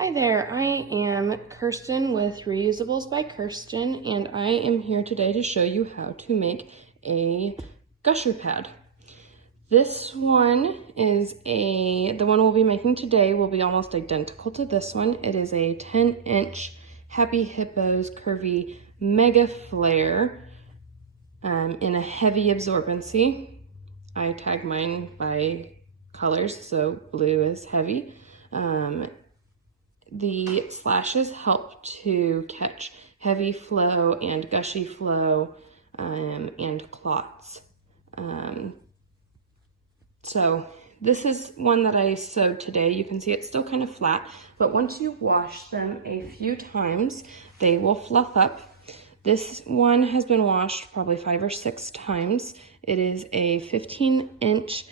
Hi there, I am Kirsten with Reusables by Kirsten, and I am here today to show you how to make a gusher pad. This one is the one we'll be making today will be almost identical to this one. It is a 10-inch Happy Hippos curvy mega flare in a heavy absorbency. I tag mine by colors, so blue is heavy. The slashes help to catch heavy flow and gushy flow and clots. So this is one that I sewed today. You can see it's still kind of flat, but once you wash them a few times, they will fluff up. This one has been washed probably 5 or 6 times. It is a 15-inch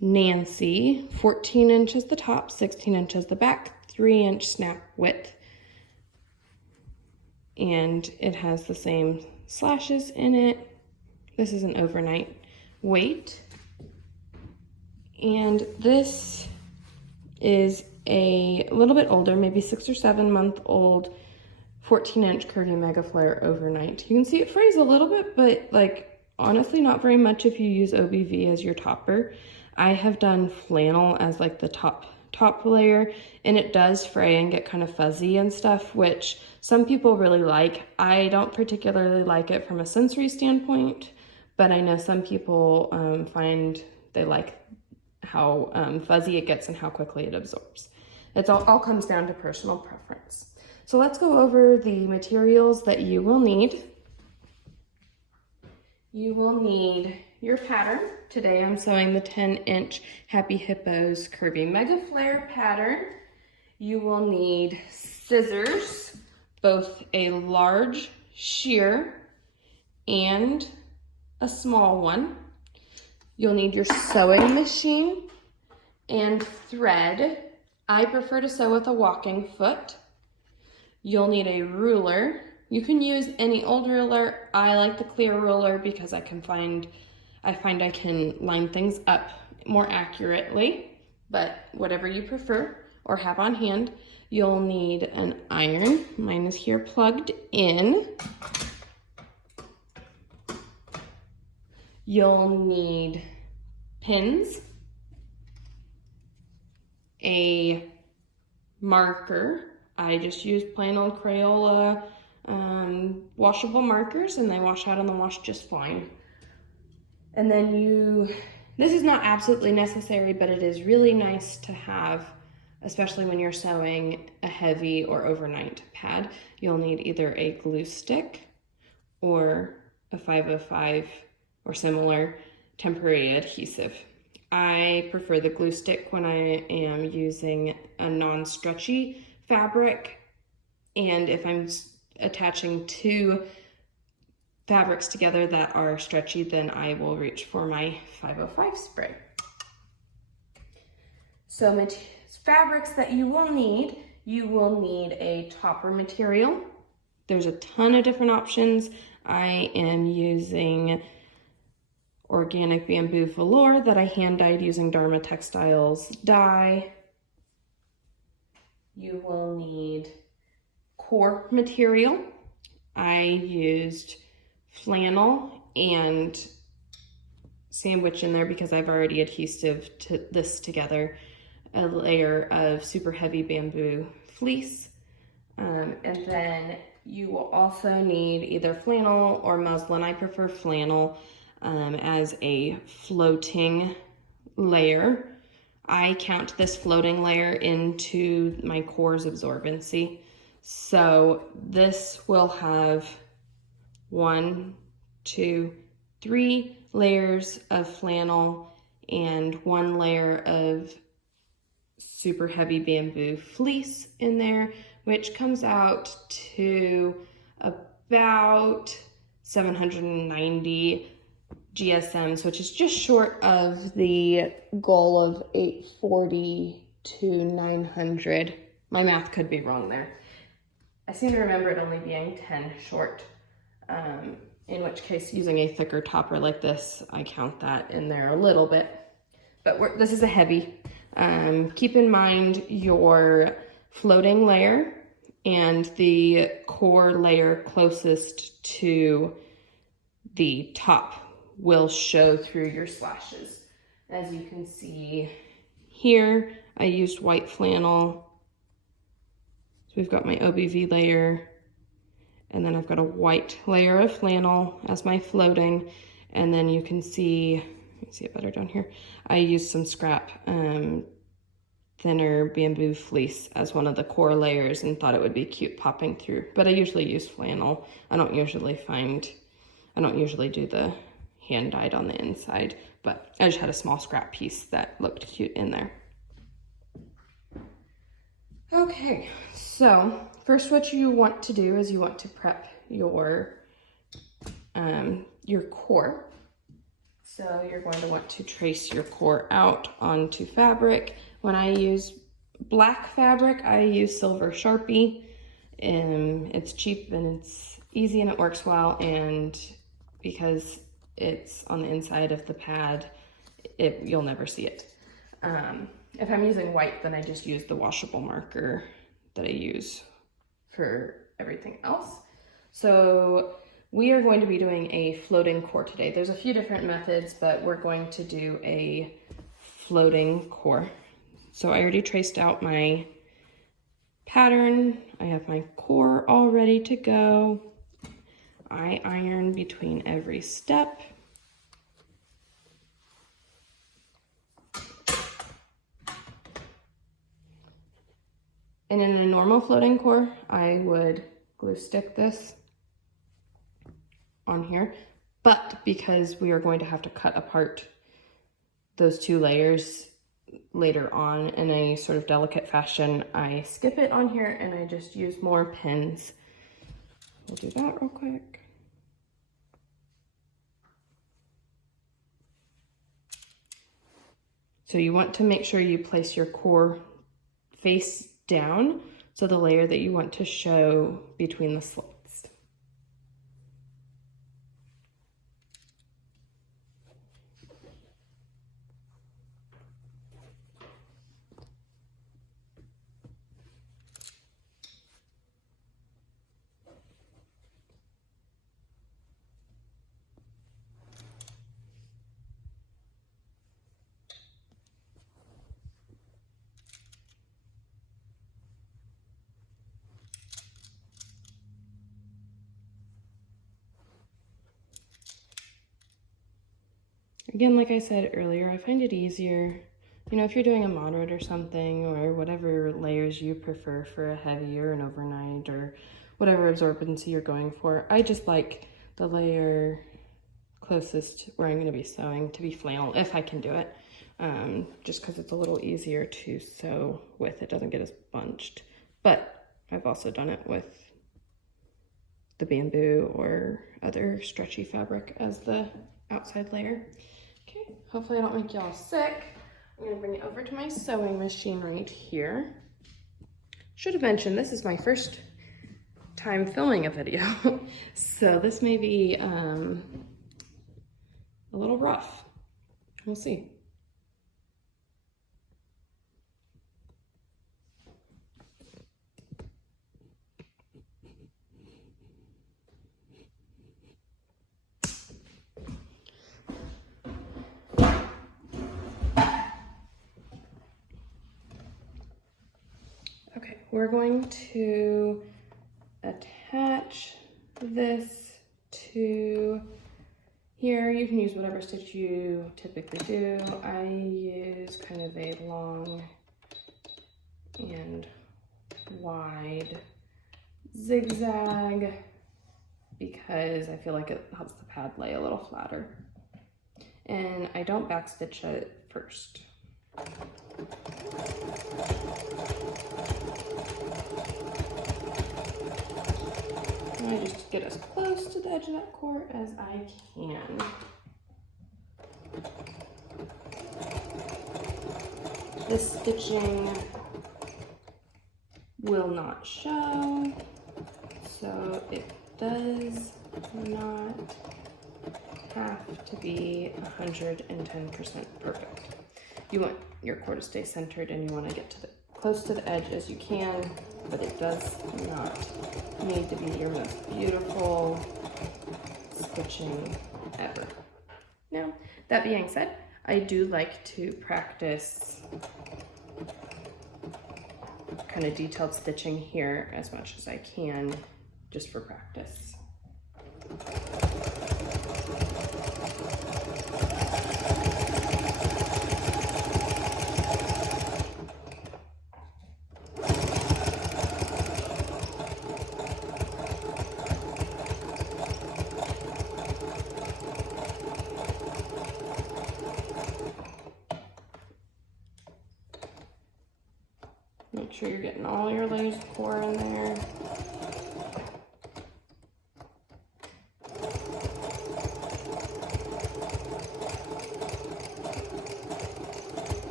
Nancy, 14 inches the top, 16 inches the back, 3-inch snap width, and it has the same slashes in it. This is an overnight weight, and this is a little bit older, maybe 6 or 7 month old 14-inch curvy mega flare overnight. You can see it frays a little bit, but like honestly not very much if you use OBV as your topper. I have done flannel as like the top layer, and it does fray and get kind of fuzzy and stuff, which some people really like. I don't particularly like it from a sensory standpoint, but I know some people find they like how fuzzy it gets and how quickly it absorbs. It all comes down to personal preference. So let's go over the materials that you will need. You will need your pattern. Today I'm sewing the 10-inch Happy Hippos curvy mega flare pattern. You will need scissors, both a large shear and a small one. You'll need your sewing machine and thread. I prefer to sew with a walking foot. You'll need a ruler. You can use any old ruler. I like the clear ruler because I find I can line things up more accurately, but whatever you prefer or have on hand. You'll need an iron. Mine is here plugged in. You'll need pins, a marker. I just use plain old Crayola washable markers, and they wash out on the wash just fine. And then this is not absolutely necessary, but it is really nice to have, especially when you're sewing a heavy or overnight pad. You'll need either a glue stick or a 505 or similar temporary adhesive. I prefer the glue stick when I am using a non-stretchy fabric, and if I'm attaching 2 fabrics together that are stretchy, then I will reach for my 505 spray. So fabrics that you will need a topper material. There's a ton of different options. I am using organic bamboo velour that I hand dyed using Dharma Textiles dye. You will need core material. I used flannel and sandwich in there because I've already adhesive this together, a layer of super heavy bamboo fleece. And then you will also need either flannel or muslin. I prefer flannel as a floating layer. I count this floating layer into my core's absorbency. So this will have 1, 2, 3 layers of flannel and 1 layer of super heavy bamboo fleece in there, which comes out to about 790 GSMs, which is just short of the goal of 840 to 900. My math could be wrong there. I seem to remember it only being 10 short, in which case using a thicker topper like this, I count that in there a little bit. But this is a heavy. Keep in mind your floating layer and the core layer closest to the top will show through your slashes. As you can see here, I used white flannel. So we've got my OBV layer, and then I've got a white layer of flannel as my floating, and then you can see, let me see it better down here, I used some scrap thinner bamboo fleece as one of the core layers and thought it would be cute popping through, but I usually use flannel. I don't usually do the hand dyed on the inside, but I just had a small scrap piece that looked cute in there. Okay, so first what you want to do is you want to prep your core. So you're going to want to trace your core out onto fabric. When I use black fabric, I use silver Sharpie. It's cheap and it's easy and it works well, and because it's on the inside of the pad, you'll never see it. If I'm using white, then I just use the washable marker that I use for everything else. So we are going to be doing a floating core today. There's a few different methods, but we're going to do a floating core. So I already traced out my pattern. I have my core all ready to go. I iron between every step. And in a normal floating core, I would glue stick this on here, but because we are going to have to cut apart those two layers later on in a sort of delicate fashion, I skip it on here and I just use more pins. We'll do that real quick. So you want to make sure you place your core face down, so the layer that you want to show between the slits. Again, like I said earlier, I find it easier, you know, if you're doing a moderate or something, or whatever layers you prefer for a heavy or an overnight, or whatever absorbency you're going for. I just like the layer closest where I'm going to be sewing to be flannel, if I can do it, just because it's a little easier to sew with. It doesn't get as bunched, but I've also done it with the bamboo or other stretchy fabric as the outside layer. Okay, hopefully I don't make y'all sick. I'm gonna bring it over to my sewing machine right here. Should have mentioned, this is my first time filming a video, so this may be a little rough. We'll see. Okay, we're going to attach this to here. You can use whatever stitch you typically do. I use kind of a long and wide zigzag because I feel like it helps the pad lay a little flatter. And I don't backstitch it first. I just get as close to the edge of that core as I can. This stitching will not show, so it does not have to be 110% perfect. You want your core to stay centered and you want to get to the close to the edge as you can, but it does not need to be your most beautiful stitching ever. Now, that being said, I do like to practice kind of detailed stitching here as much as I can, just for practice. Make sure you're getting all your lace core in there.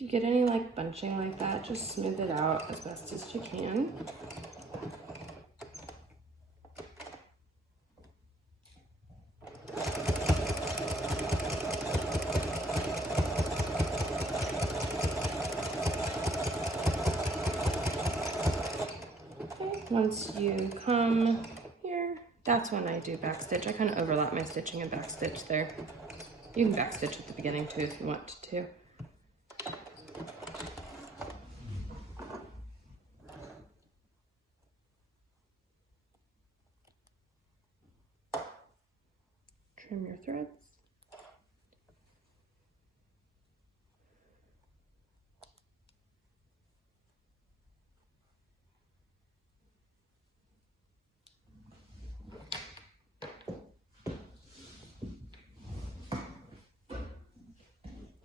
If you get any like bunching like that, just smooth it out as best as you can. Okay, once you come here, that's when I do backstitch. I kind of overlap my stitching and backstitch there. You can backstitch at the beginning too if you want to. Trim your threads.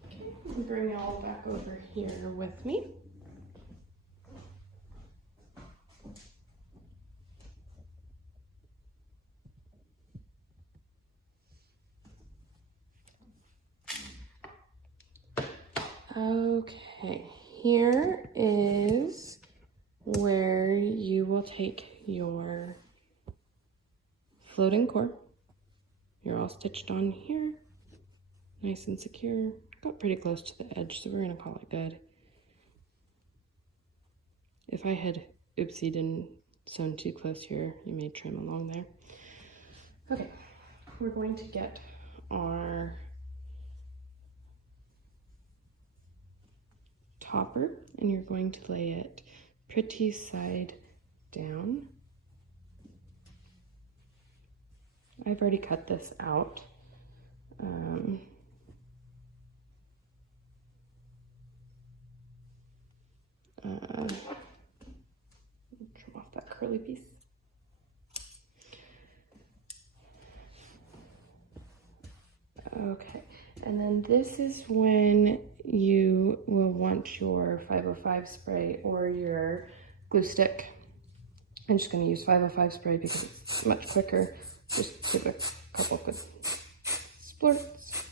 Okay, bring it all back over here with me. Okay, here is where you will take your floating core. You're all stitched on here, nice and secure. Got pretty close to the edge, so we're gonna call it good. If I had oopsied and sewn too close here, you may trim along there. Okay, we're going to get our topper, and you're going to lay it pretty side down. I've already cut this out. Trim off that curly piece. Okay, and then this is when you will want your 505 spray or your glue stick. I'm just going to use 505 spray because it's much quicker. Just give it a couple of good splurts.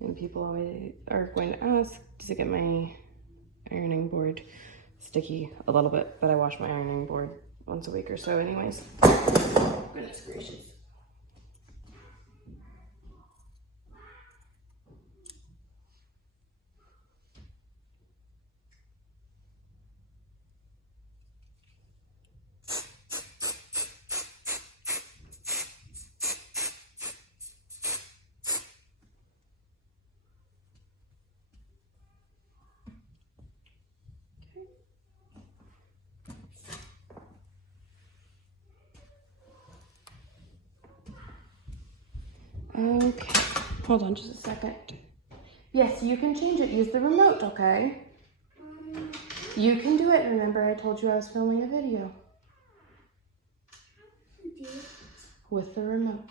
And people always are going to ask, does it get my ironing board sticky? A little bit, but I wash my ironing board once a week or so anyways. Goodness gracious. Okay, hold on just a second. Yes, you can change it. Use the remote, okay? You can do it. Remember, I told you I was filming a video. With the remote.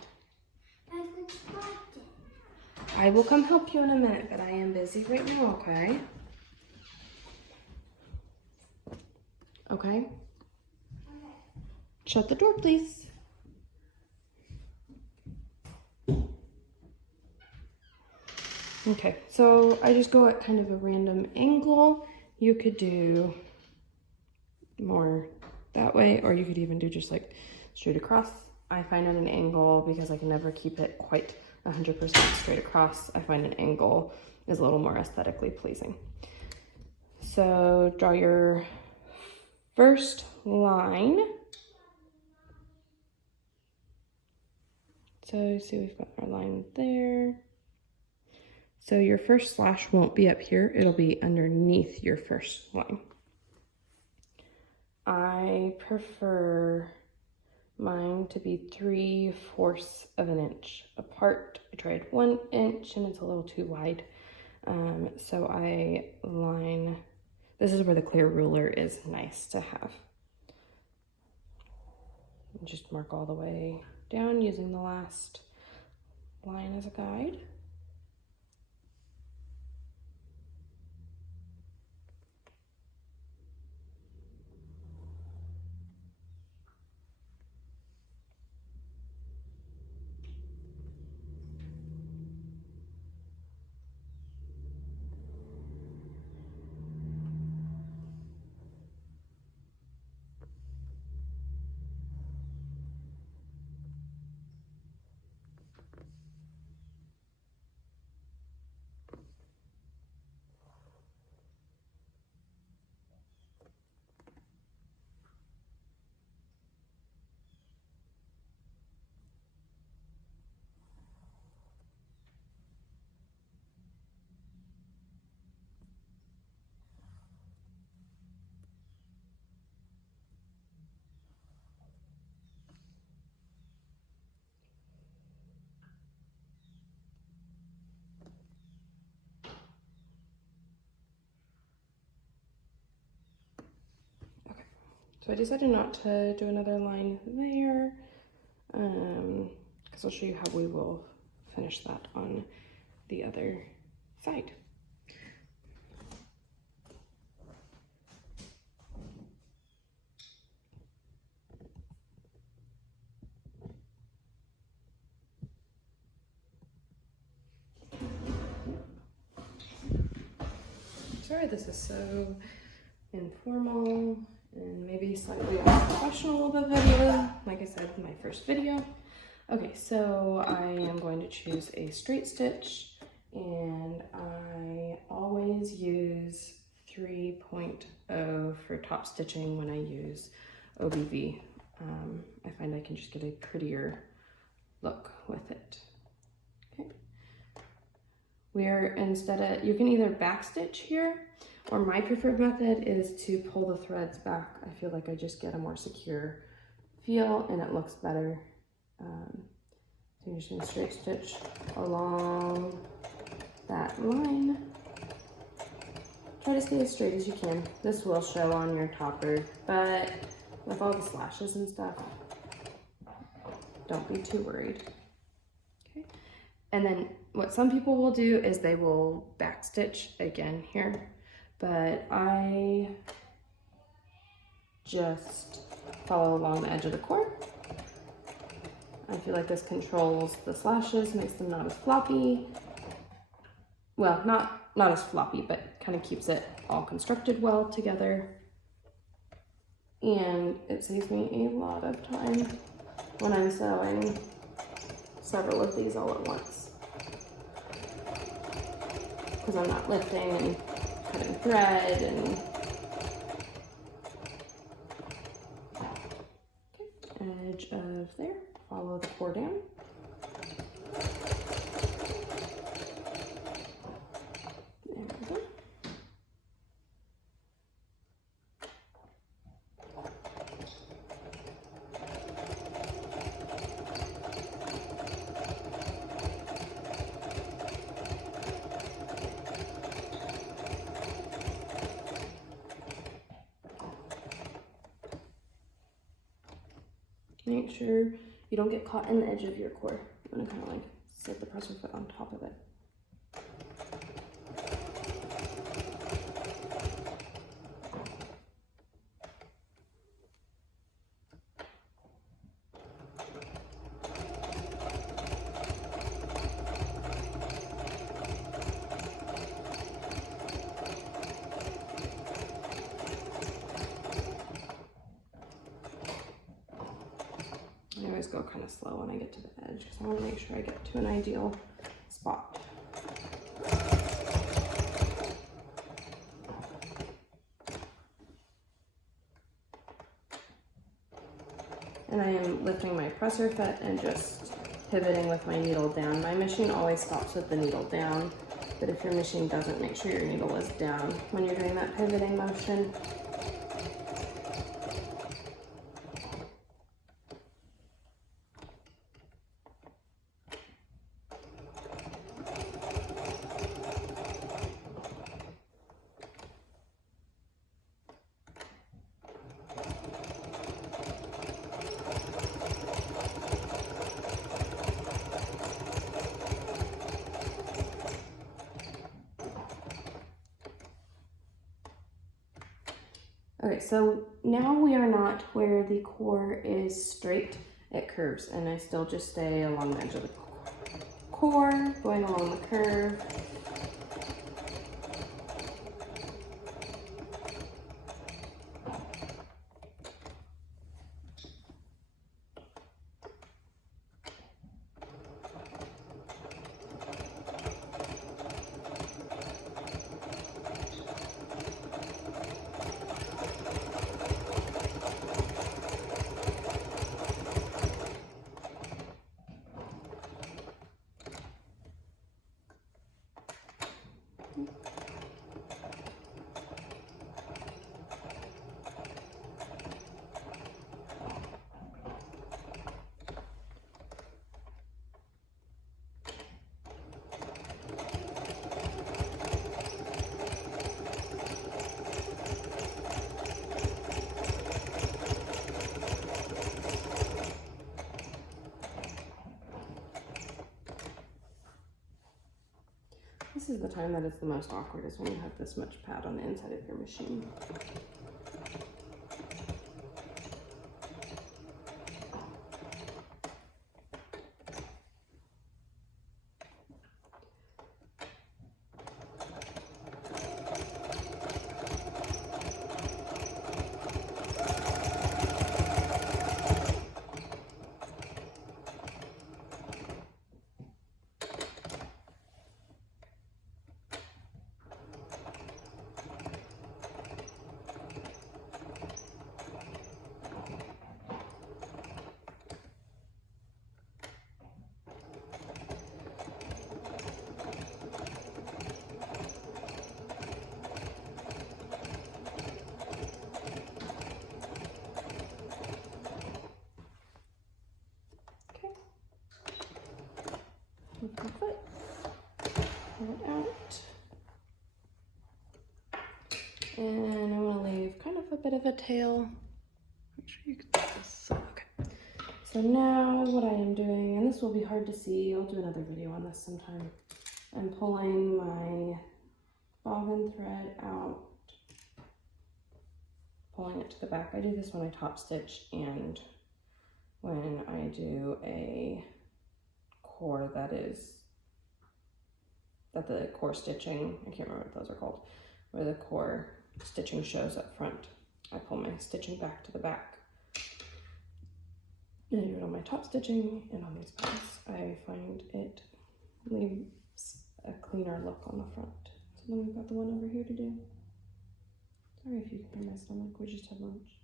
I will come help you in a minute, but I am busy right now, okay? Okay? Shut the door, please. Okay, so I just go at kind of a random angle. You could do more that way, or you could even do just like straight across. I find at an angle, because I can never keep it quite 100% straight across, I find an angle is a little more aesthetically pleasing. So draw your first line. So you see we've got our line there. So your first slash won't be up here, it'll be underneath your first line. I prefer mine to be 3/4 of an inch apart. I tried 1 inch and it's a little too wide. So I line, this is where the clear ruler is nice to have. And just mark all the way down using the last line as a guide. So I decided not to do another line there, because I'll show you how we will finish that on the other side. Sorry, this is so informal and maybe slightly unprofessional of a video. Like I said, my first video. Okay, so I am going to choose a straight stitch, and I always use 3.0 for top stitching when I use OBV. I find I can just get a prettier look with it. Okay. You can either back stitch here, or my preferred method is to pull the threads back. I feel like I just get a more secure feel and it looks better. So you're just gonna straight stitch along that line. Try to stay as straight as you can. This will show on your topper, but with all the slashes and stuff, don't be too worried. Okay. And then what some people will do is they will back stitch again here, but I just follow along the edge of the cord. I feel like this controls the slashes, makes them not as floppy. Well, not as floppy, but kind of keeps it all constructed well together. And it saves me a lot of time when I'm sewing several of these all at once, because I'm not lifting and cutting thread and edge of there. Follow the cord down. There we go. Make sure you don't get caught in the edge of your cord. I'm gonna kind of like set the presser foot on top of it. go kind of slow when I get to the edge because I want to make sure I get to an ideal spot. And I am lifting my presser foot and just pivoting with my needle down. My machine always stops with the needle down, but if your machine doesn't, make sure your needle is down when you're doing that pivoting motion. Okay, so now we are not where the core is straight, it curves, and I still just stay along the edge of the core, going along the curve. This is the time that it's the most awkward, is when you have this much pad on the inside of your machine. Lift my foot, pull it out, and I'm going to leave kind of a bit of a tail. Make sure you can see this. Okay. So now what I am doing, and this will be hard to see, I'll do another video on this sometime. I'm pulling my bobbin thread out, pulling it to the back. I do this when I top stitch and when I do a core that the core stitching, I can't remember what those are called, where the core stitching shows up front. I pull my stitching back to the back. And I do it on my top stitching and on these pads. I find it leaves a cleaner look on the front. So then we've got the one over here to do. Sorry if you can hear my stomach, we just had lunch.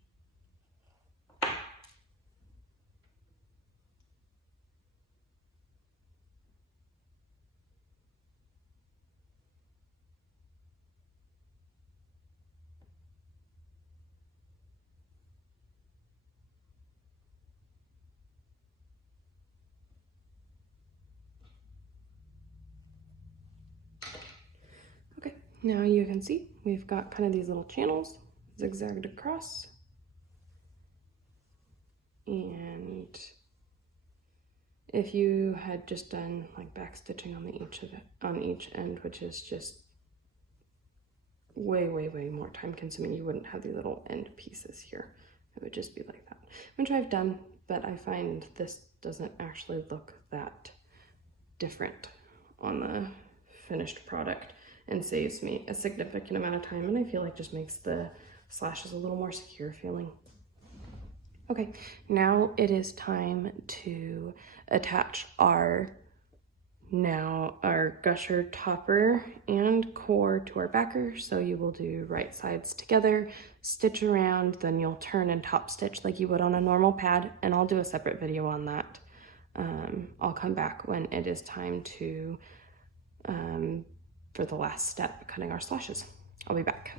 Now you can see we've got kind of these little channels zigzagged across, and if you had just done like back stitching on each end, which is just way more time consuming, you wouldn't have these little end pieces here. It would just be like that, which I've done, but I find this doesn't actually look that different on the finished product, and saves me a significant amount of time, and I feel like just makes the slashes a little more secure feeling. Okay, now it is time to attach our gusher topper and core to our backer. So you will do right sides together, stitch around, then you'll turn and top stitch like you would on a normal pad, and I'll do a separate video on that. I'll come back when it is time to, for the last step, cutting our slashes. I'll be back.